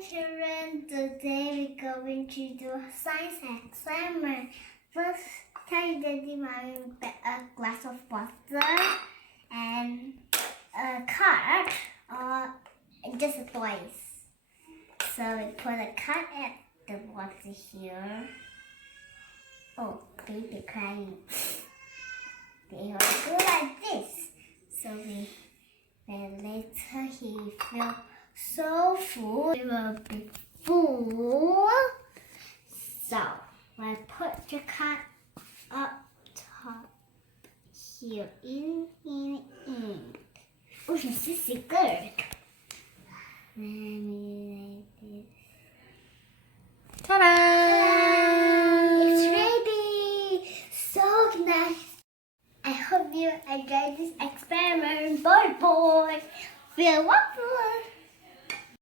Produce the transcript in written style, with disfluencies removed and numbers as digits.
children. Today we're going to do a science experiment. First, tell your daddy, mommy, a glass of water and a card or just a toys. So we put a card at the water here. Oh, baby crying. They will go like this. So then later he feel so full. It will be full. So I put the card up top here in ink. Oh, this is good. Let me like this. Ta-da! It's ready. So nice. I hope you enjoyed this experiment. Bye bye. Feel waffle.